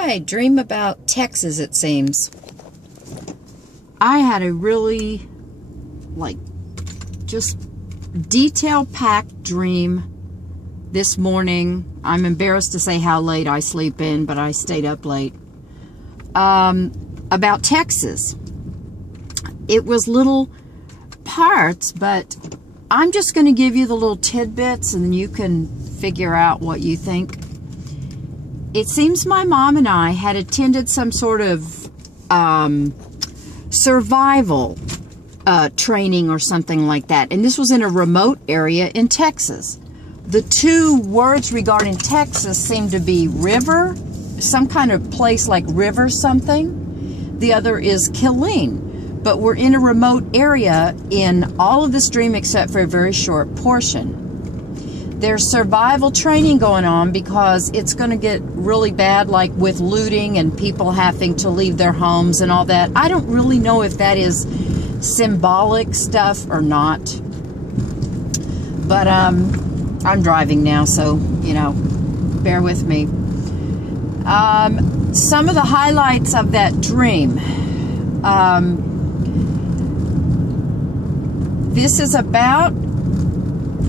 Hi, dream about Texas, it seems. I had a really, just detail-packed dream this morning. I'm embarrassed to say how late I sleep in, but I stayed up late. About Texas. It was little parts, but I'm just going to give you the little tidbits, and you can figure out what you think. It seems my mom and I had attended some sort of survival training or something like that. And this was in a remote area in Texas. The two words regarding Texas seem to be river, some kind of place like river something. The other is Killeen. But we're in a remote area in all of this dream except for a very short portion. There's survival training going on because it's going to get really bad, like with looting and people having to leave their homes and all that. I don't really know if that is symbolic stuff or not. But I'm driving now, so, you know, bear with me. Some of the highlights of that dream. This is about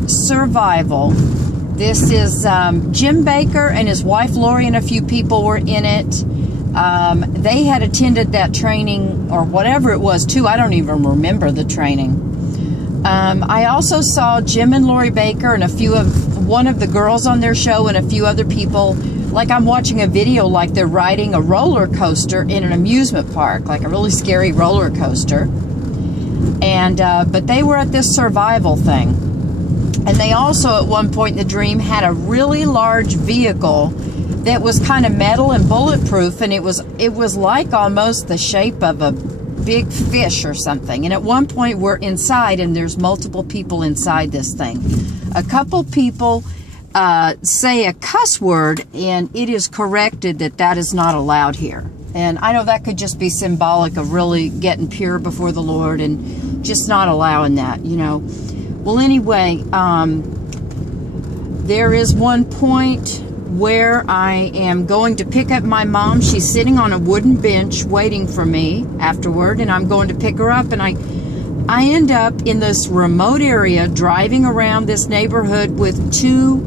survival. This is Jim Bakker and his wife Lori and a few people were in it. They had attended that training or whatever it was too. I don't even remember the training. I also saw Jim and Lori Bakker and one of the girls on their show and a few other people. Like I'm watching a video like they're riding a roller coaster in an amusement park, like a really scary roller coaster. And but they were at this survival thing. And they also, at one point in the dream, had a really large vehicle that was kind of metal and bulletproof, and it was like almost the shape of a big fish or something. And at one point, we're inside, and there's multiple people inside this thing. A couple people say a cuss word, and it is corrected that that is not allowed here. And I know that could just be symbolic of really getting pure before the Lord and just not allowing that, you know. Well, anyway, there is one point where I am going to pick up my mom. She's sitting on a wooden bench waiting for me afterward, and I'm going to pick her up. And I end up in this remote area driving around this neighborhood with two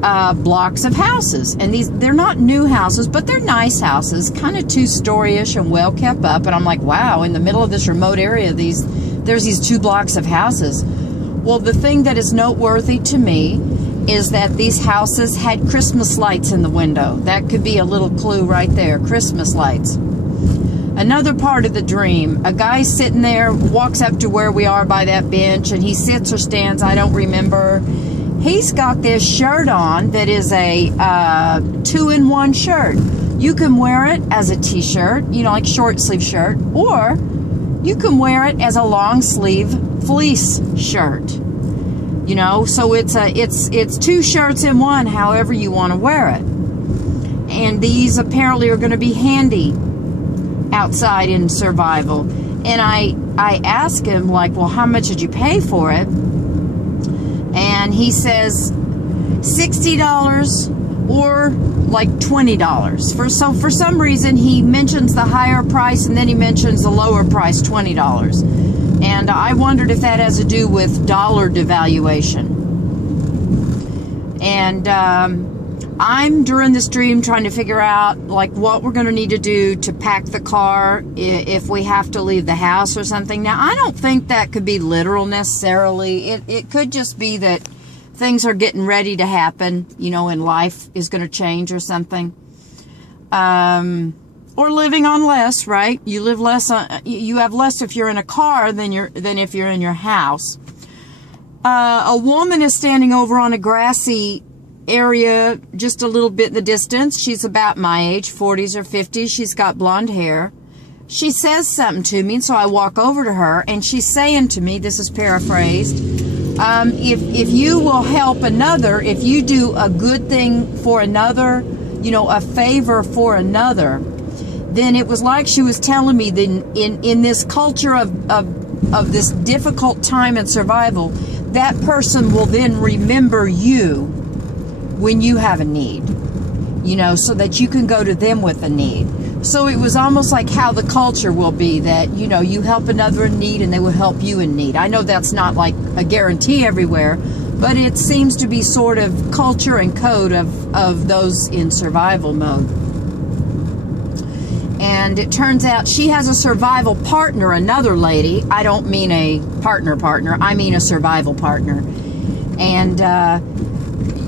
blocks of houses. And they're not new houses, but they're nice houses, kind of two-story-ish and well kept up. And I'm like, wow, in the middle of this remote area, there's these 2 blocks of houses. Well, the thing that is noteworthy to me is that these houses had Christmas lights in the window. That could be a little clue right there, Christmas lights. Another part of the dream, a guy sitting there walks up to where we are by that bench, and he sits or stands, I don't remember. He's got this shirt on that is a 2-in-1 shirt. You can wear it as a t-shirt, you know, like short sleeve shirt, or you can wear it as a long sleeve fleece shirt. You know, so it's 2 shirts in one, however you want to wear it. And these apparently are going to be handy outside in survival. And I ask him, like, well, how much did you pay for it? And he says $60 or like $20. For some reason, he mentions the higher price and then he mentions the lower price, $20. And I wondered if that has to do with dollar devaluation. And I'm, during this dream, trying to figure out, like, what we're going to need to do to pack the car if we have to leave the house or something. Now, I don't think that could be literal necessarily. It could just be that things are getting ready to happen, you know, and life is going to change or something. Or living on less, right? You live less you have less if you're in a car than if you're in your house. A woman is standing over on a grassy area just a little bit in the distance. She's about my age, 40s or 50s. She's got blonde hair. She says something to me, and so I walk over to her, and she's saying to me, this is paraphrased, if you will help another, if you do a good thing for another, you know, a favor for another, then it was like she was telling me that in this culture of this difficult time in survival, that person will then remember you when you have a need. you know, so that you can go to them with a need. So it was almost like how the culture will be, that, you know, you help another in need and they will help you in need. I know that's not like a guarantee everywhere, but it seems to be sort of culture and code of those in survival mode. And it turns out she has a survival partner, another lady. I don't mean a partner, I mean a survival partner. And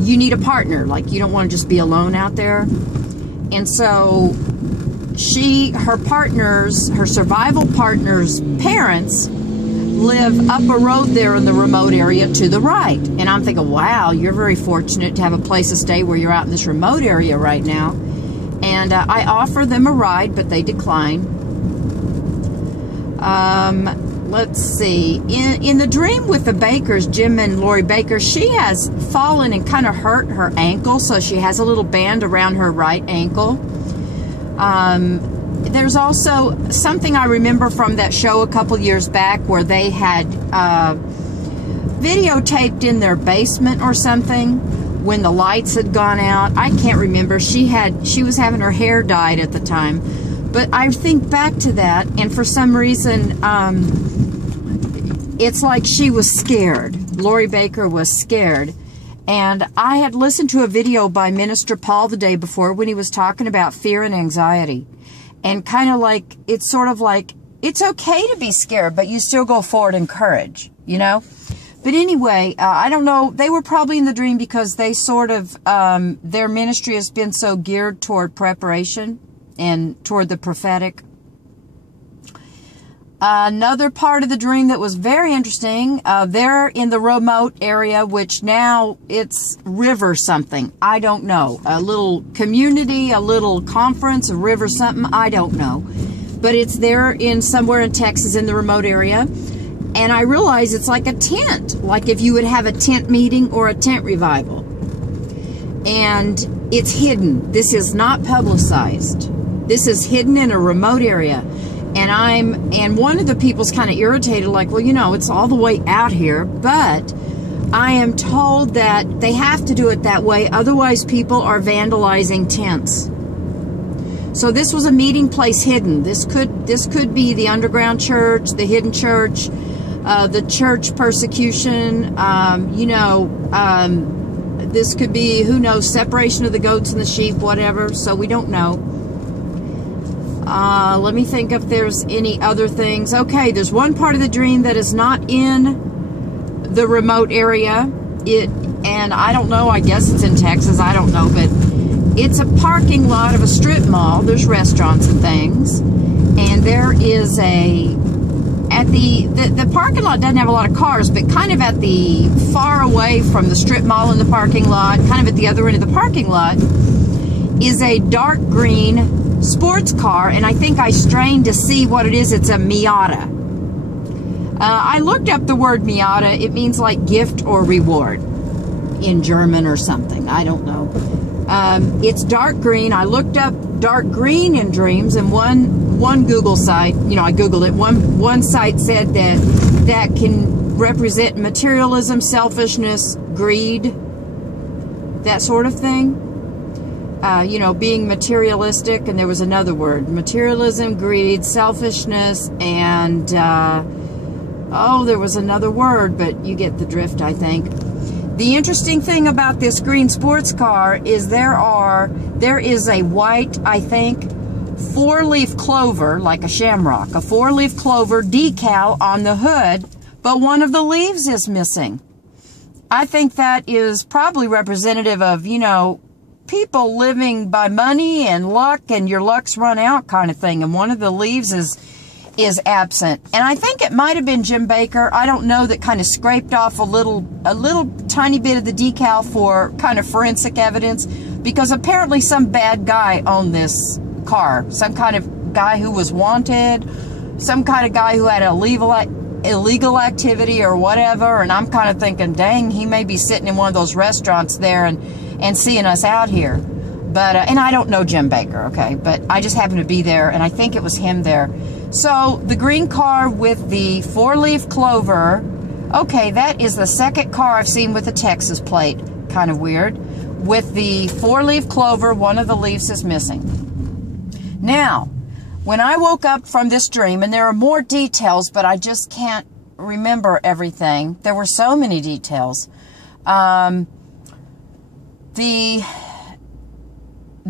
you need a partner. Like, you don't want to just be alone out there. And so her survival partner's parents live up a road there in the remote area to the right. And I'm thinking, wow, you're very fortunate to have a place to stay where you're out in this remote area right now. And I offer them a ride, but they decline. Let's see. In the dream with the Bakers, Jim and Lori Baker, she has fallen and kind of hurt her ankle, so she has a little band around her right ankle. There's also something I remember from that show a couple years back where they had videotaped in their basement or something when the lights had gone out. I can't remember. She was having her hair dyed at the time. But I think back to that, and for some reason, it's like she was scared. Lori Baker was scared. And I had listened to a video by Minister Paul the day before when he was talking about fear and anxiety. And kind of like, it's sort of like, it's okay to be scared, but you still go forward in courage, you know? But anyway, I don't know, they were probably in the dream because they sort of, their ministry has been so geared toward preparation and toward the prophetic. Another part of the dream that was very interesting, they're in the remote area, which now it's river something. I don't know. A little community, a little conference, a river something, I don't know. But it's there in somewhere in Texas in the remote area. And I realize it's like a tent, like if you would have a tent meeting or a tent revival. And it's hidden. This is not publicized. This is hidden in a remote area. And one of the people's kind of irritated, like, well, you know, it's all the way out here, but I am told that they have to do it that way, otherwise people are vandalizing tents. So this was a meeting place hidden. This could be the underground church, the hidden church, the church persecution, this could be, who knows, separation of the goats and the sheep, whatever, so we don't know. Let me think if there's any other things. Okay, there's one part of the dream that is not in the remote area. And I don't know, I guess it's in Texas, I don't know, but it's a parking lot of a strip mall. There's restaurants and things. And there is the parking lot doesn't have a lot of cars, but kind of at the far away from the strip mall in the parking lot, kind of at the other end of the parking lot, is a dark green sports car, and I think I strained to see what it is. It's a Miata. I looked up the word Miata. It means like gift or reward in German or something. I don't know. It's dark green. I looked up dark green in dreams, and one Google site, you know, I Googled it. One site said that can represent materialism, selfishness, greed, that sort of thing. You know, being materialistic, and there was another word, materialism, greed, selfishness, and there was another word, but you get the drift, I think. The interesting thing about this green sports car is there is a white, I think, 4-leaf clover, like a shamrock, a 4-leaf clover decal on the hood, but one of the leaves is missing. I think that is probably representative of, you know, people living by money and luck, and your luck's run out kind of thing, and one of the leaves is absent. And I think it might have been Jim Baker, I don't know, that kind of scraped off a little tiny bit of the decal for kind of forensic evidence, because apparently some bad guy owned this car, some kind of guy who was wanted, some kind of guy who had illegal activity or whatever. And I'm kind of thinking, dang, he may be sitting in one of those restaurants there and seeing us out here. But and I don't know Jim Baker, okay, but I just happened to be there, and I think it was him there. So the green car with the 4-leaf clover, okay, that is the second car I've seen with a Texas plate. Kind of weird. with the 4-leaf clover, one of the leaves is missing. Now, when I woke up from this dream, and there are more details, but I just can't remember everything. There were so many details. The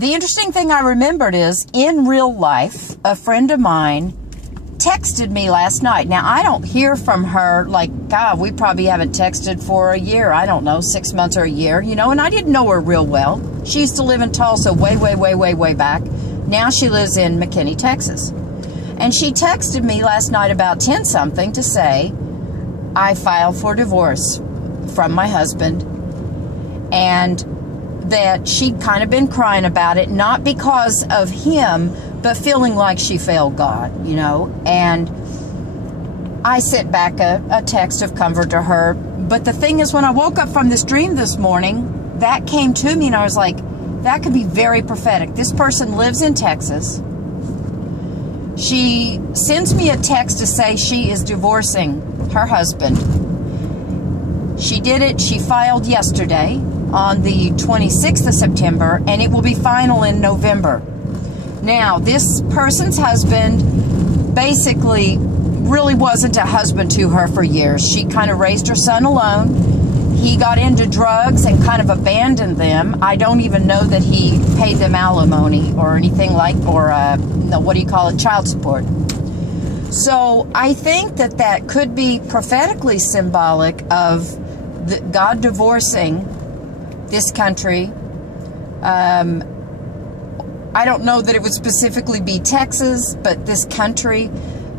interesting thing I remembered is, in real life, a friend of mine texted me last night. Now, I don't hear from her, like, God, we probably haven't texted for a year. I don't know, 6 months or a year, you know, and I didn't know her real well. She used to live in Tulsa way back. Now she lives in McKinney, Texas. And she texted me last night about 10-something to say, I filed for divorce from my husband, and that she'd kind of been crying about it, not because of him, but feeling like she failed God, you know. And I sent back a text of comfort to her. But the thing is, when I woke up from this dream this morning, that came to me, and I was like, that could be very prophetic. This person lives in Texas. She sends me a text to say she is divorcing her husband. She did it. She filed yesterday on the 26th of September, and it will be final in November. Now, this person's husband basically really wasn't a husband to her for years. She kind of raised her son alone. He got into drugs and kind of abandoned them. I don't even know that he paid them alimony or anything like, or what do you call it, child support. So I think that that could be prophetically symbolic of God divorcing this country. I don't know that it would specifically be Texas, but this country,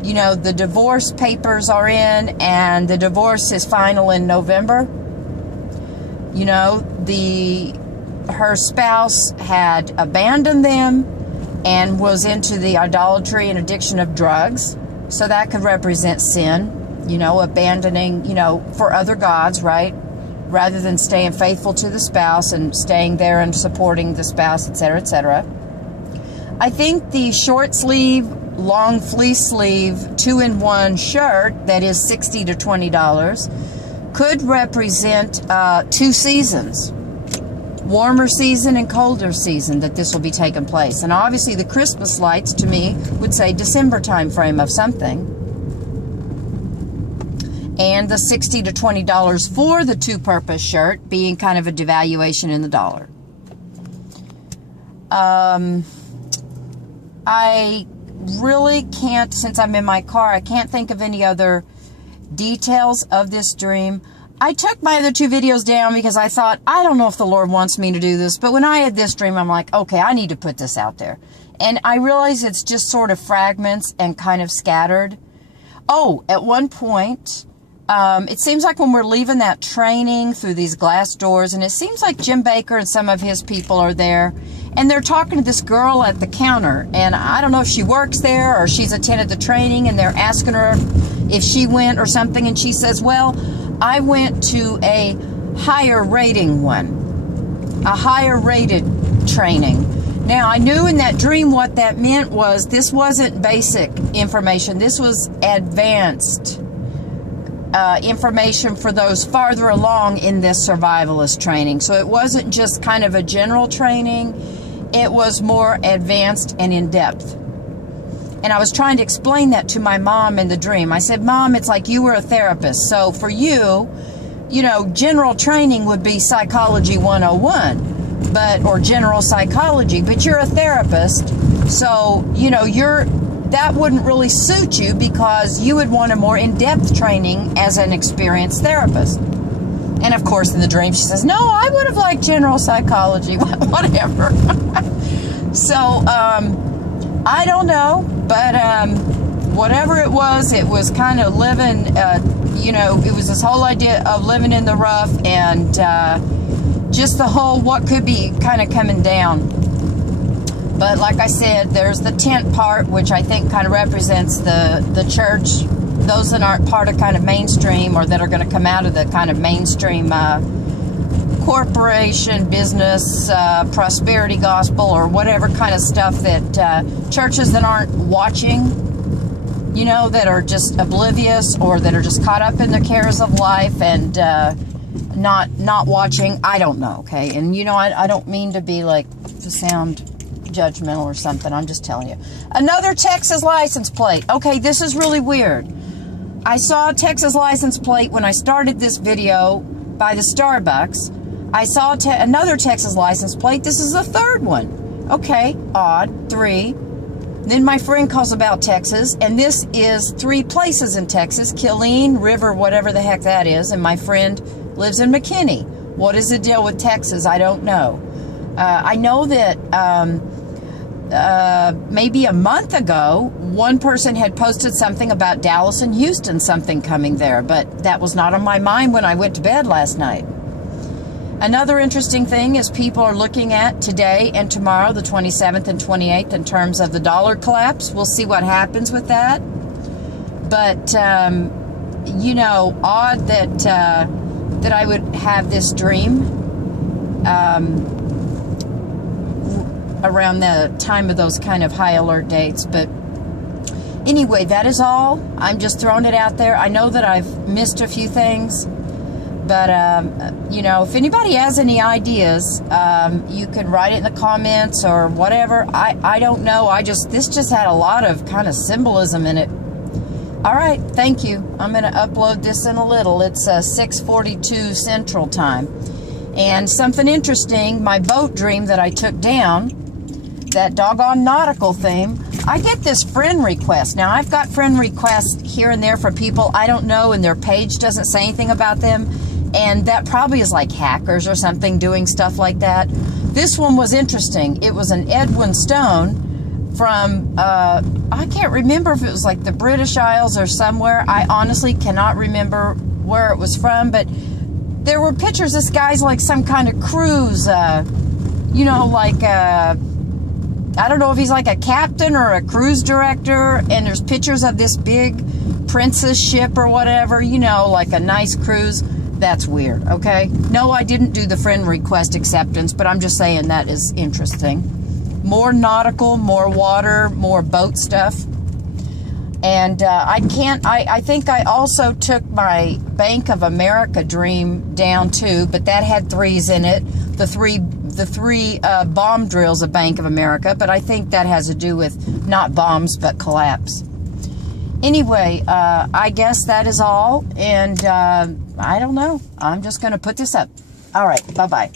you know, the divorce papers are in, and the divorce is final in November. You know, her spouse had abandoned them and was into the idolatry and addiction of drugs. So that could represent sin, you know, abandoning, you know, for other gods, right? Rather than staying faithful to the spouse and staying there and supporting the spouse, etc., etc. I think the short sleeve, long fleece sleeve, 2-in-1 shirt that is $60 to $20 could represent 2 seasons. Warmer season and colder season that this will be taking place. And obviously the Christmas lights, to me, would say December time frame of something. And the $60 to $20 for the 2-purpose shirt being kind of a devaluation in the dollar. I really can't, since I'm in my car, I can't think of any other details of this dream. I took my other 2 videos down because I thought, I don't know if the Lord wants me to do this. But when I had this dream, I'm like, okay, I need to put this out there. And I realize it's just sort of fragments and kind of scattered. Oh, at one point, it seems like when we're leaving that training through these glass doors, and it seems like Jim Bakker and some of his people are there, and they're talking to this girl at the counter, and I don't know if she works there or she's attended the training, and they're asking her if she went or something, and she says, well, I went to a higher rating one, a higher rated training. Now, I knew in that dream what that meant was this wasn't basic information. This was advanced information for those farther along in this survivalist training. So it wasn't just kind of a general training. It was more advanced and in-depth. And I was trying to explain that to my mom in the dream. I said, Mom, it's like you were a therapist. So for you, you know, general training would be psychology 101, or general psychology, but you're a therapist. So, you know, that wouldn't really suit you because you would want a more in-depth training as an experienced therapist. And of course, in the dream, she says, no, I would have liked general psychology, whatever. So, I don't know, but whatever it was kind of living, you know, it was this whole idea of living in the rough, and just the whole what could be kind of coming down. But like I said, there's the tent part, which I think kind of represents the church, those that aren't part of kind of mainstream, or that are going to come out of the kind of mainstream corporation, business, prosperity gospel, or whatever kind of stuff that churches that aren't watching, you know, that are just oblivious, or that are just caught up in the cares of life, and not watching. I don't know, okay? And, you know, I don't mean to be like, to sound judgmental or something. I'm just telling you. Another Texas license plate. Okay, this is really weird. I saw a Texas license plate when I started this video by the Starbucks. I saw another Texas license plate. This is the third one. Okay, odd. 3. Then my friend calls about Texas, and this is 3 places in Texas: Killeen, River, whatever the heck that is, and my friend lives in McKinney. What is the deal with Texas? I don't know. I know that maybe a month ago, one person had posted something about Dallas and Houston, something coming there, but that was not on my mind when I went to bed last night. Another interesting thing is people are looking at today and tomorrow, the 27th and 28th, in terms of the dollar collapse. We'll see what happens with that. But, you know, odd that I would have this dream around the time of those kind of high alert dates. But anyway, that is all. I'm just throwing it out there. I know that I've missed a few things, but you know, if anybody has any ideas, you can write it in the comments or whatever. I don't know. This just had a lot of kind of symbolism in it. All right, thank you. I'm going to upload this in a little. It's 6:42 Central Time. And something interesting, my boat dream that I took down, that doggone nautical theme, I get this friend request. Now, I've got friend requests here and there for people I don't know, and their page doesn't say anything about them. And that probably is like hackers or something doing stuff like that. This one was interesting. It was an Edwin Stone from, I can't remember if it was like the British Isles or somewhere. I honestly cannot remember where it was from, but there were pictures. This guy's like some kind of cruise, you know, like, I don't know if he's like a captain or a cruise director, and there's pictures of this big princess ship or whatever, you know, like a nice cruise. That's weird, okay? No, I didn't do the friend request acceptance, but I'm just saying that is interesting. More nautical, more water, more boat stuff. And I think I also took my Bank of America dream down too, but that had 3s in it. The three bomb drills of Bank of America, but I think that has to do with not bombs, but collapse. Anyway, I guess that is all, and I don't know. I'm just going to put this up. All right, bye-bye.